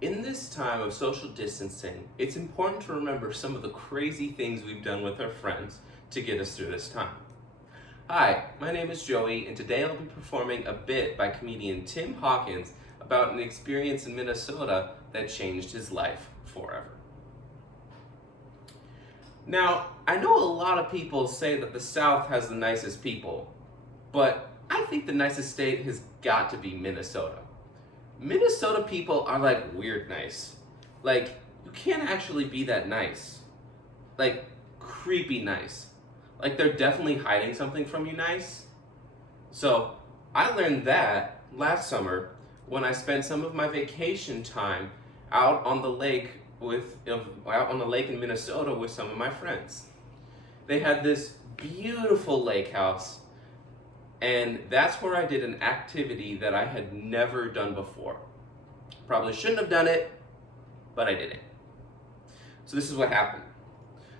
In this time of social distancing, it's important to remember some of the crazy things we've done with our friends to get us through this time. Hi, my name is Joey, and today I'll be performing a bit by comedian Tim Hawkins about an experience in Minnesota that changed his life forever. Now, I know a lot of people say that the South has the nicest people, but I think the nicest state has got to be Minnesota. Minnesota people are like weird nice. Like, you can't actually be that nice. Like, creepy nice. Like, they're definitely hiding something from you nice. So, I learned that last summer when I spent some of my vacation time out on the lake in Minnesota with some of my friends. They had this beautiful lake house, and that's where I did an activity that I had never done before. Probably shouldn't have done it, but I did it. So this is what happened.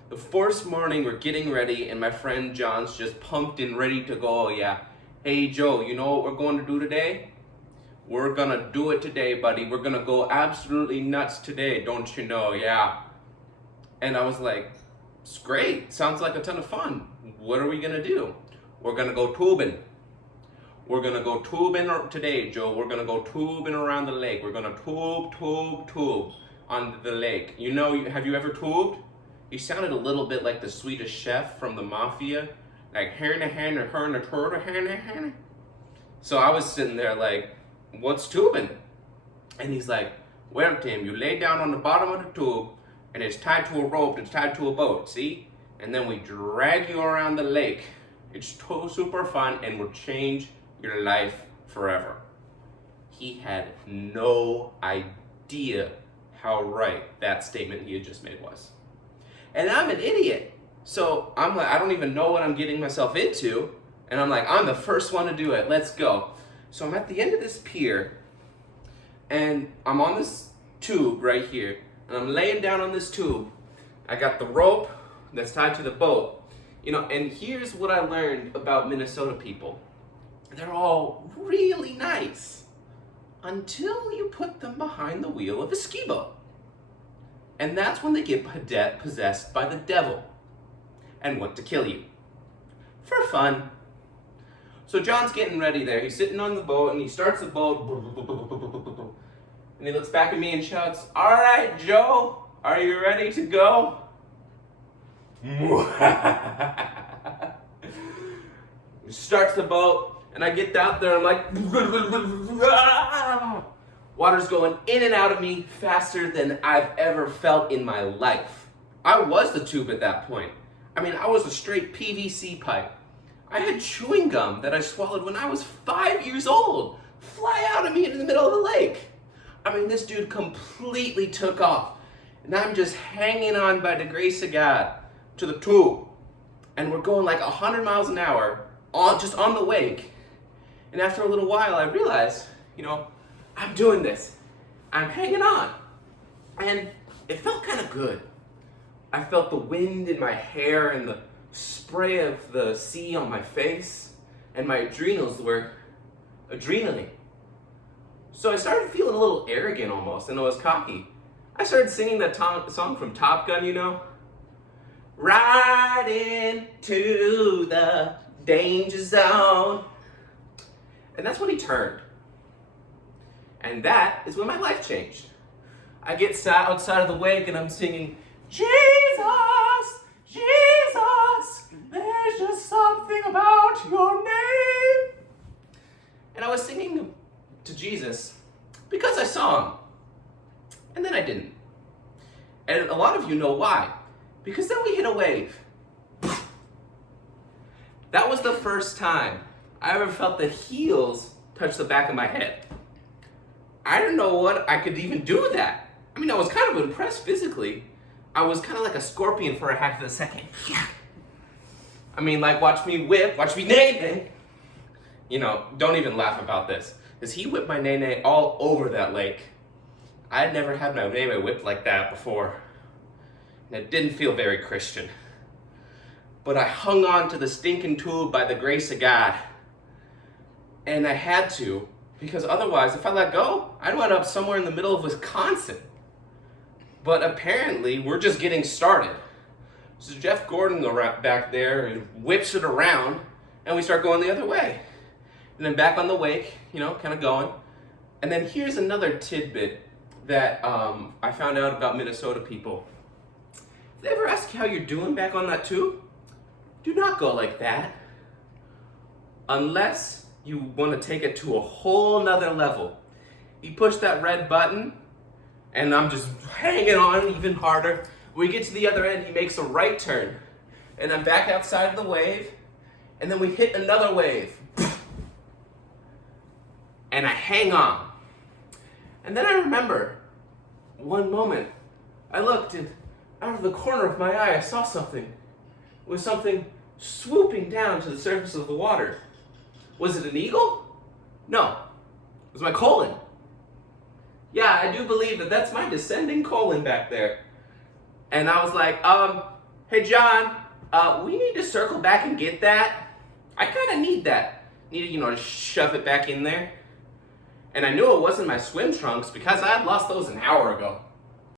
The first morning we're getting ready, and my friend John's just pumped and ready to go. Yeah, hey Joe, you know what we're going to do today? We're gonna do it today, buddy. We're gonna go absolutely nuts today, don't you know? Yeah. And I was like, it's great. Sounds like a ton of fun. What are we gonna do? We're gonna go tubing. We're gonna go tubing today, Joe. We're gonna go tubing around the lake. We're gonna tube on the lake. You know, have you ever tubed? He sounded a little bit like the Swedish chef from the mafia. Like, Herne. So I was sitting there like, what's tubing? And he's like, well, Tim, you lay down on the bottom of the tube, and it's tied to a rope, it's tied to a boat, see? And then we drag you around the lake. It's super fun and will change your life forever. He had no idea how right that statement he had just made was. And I'm an idiot. So I'm like, I don't even know what I'm getting myself into. And I'm like, I'm the first one to do it. Let's go. So I'm at the end of this pier, and I'm on this tube right here, and I'm laying down on this tube. I got the rope that's tied to the boat. You know, and here's what I learned about Minnesota people. They're all really nice until you put them behind the wheel of a ski boat. And that's when they get possessed by the devil and want to kill you. For fun. So John's getting ready there. He's sitting on the boat, and he starts the boat. And he looks back at me and shouts, all right, Joe, are you ready to go? He starts the boat, and I get out there, I'm like, water's going in and out of me faster than I've ever felt in my life. I was the tube at that point. I mean, I was a straight PVC pipe. I had chewing gum that I swallowed when I was 5 years old fly out of me in the middle of the lake. I mean, this dude completely took off, and I'm just hanging on by the grace of God to the tube, and we're going like 100 miles an hour just on the wake. And after a little while, I realized, you know, I'm doing this. I'm hanging on, and it felt kind of good. I felt the wind in my hair and the spray of the sea on my face, and my adrenals were adrenaline. So I started feeling a little arrogant almost, and I was cocky. I started singing that song from Top Gun, you know? Right into the danger zone. And that's when he turned. And that is when my life changed. I get outside of the wake and I'm singing, Jesus, Jesus, there's just something about your name. And I was singing to Jesus because I saw him. And then I didn't. And a lot of you know why. Because then we hit a wave. That was the first time I ever felt the heels touch the back of my head. I didn't know what I could even do with that. I mean, I was kind of impressed physically. I was kind of like a scorpion for a half of a second. I mean, like, watch me whip, watch me nay-nay. You know, don't even laugh about this. Because he whipped my nay-nay all over that lake. I had never had my nay-nay whipped like that before. And it didn't feel very Christian. But I hung on to the stinking tube by the grace of God. And I had to, Because otherwise, if I let go, I'd wind up somewhere in the middle of Wisconsin. But apparently, we're just getting started. So Jeff Gordon back there and whips it around, and we start going the other way. And then back on the wake, kind of going. And then here's another tidbit that I found out about Minnesota people. If they ever ask you how you're doing back on that tube, do not go like that. Unless you want to take it to a whole nother level. You push that red button, and I'm just hanging on even harder. When we get to the other end, he makes a right turn. And I'm back outside of the wave, and then we hit another wave. And I hang on. And then I remember one moment, I looked, and out of the corner of my eye, I saw something. It was something swooping down to the surface of the water. Was it an eagle? No. It was my colon. Yeah, I do believe that that's my descending colon back there. And I was like, hey John, we need to circle back and get that. I kind of need that. Need to, to shove it back in there. And I knew it wasn't my swim trunks because I had lost those an hour ago.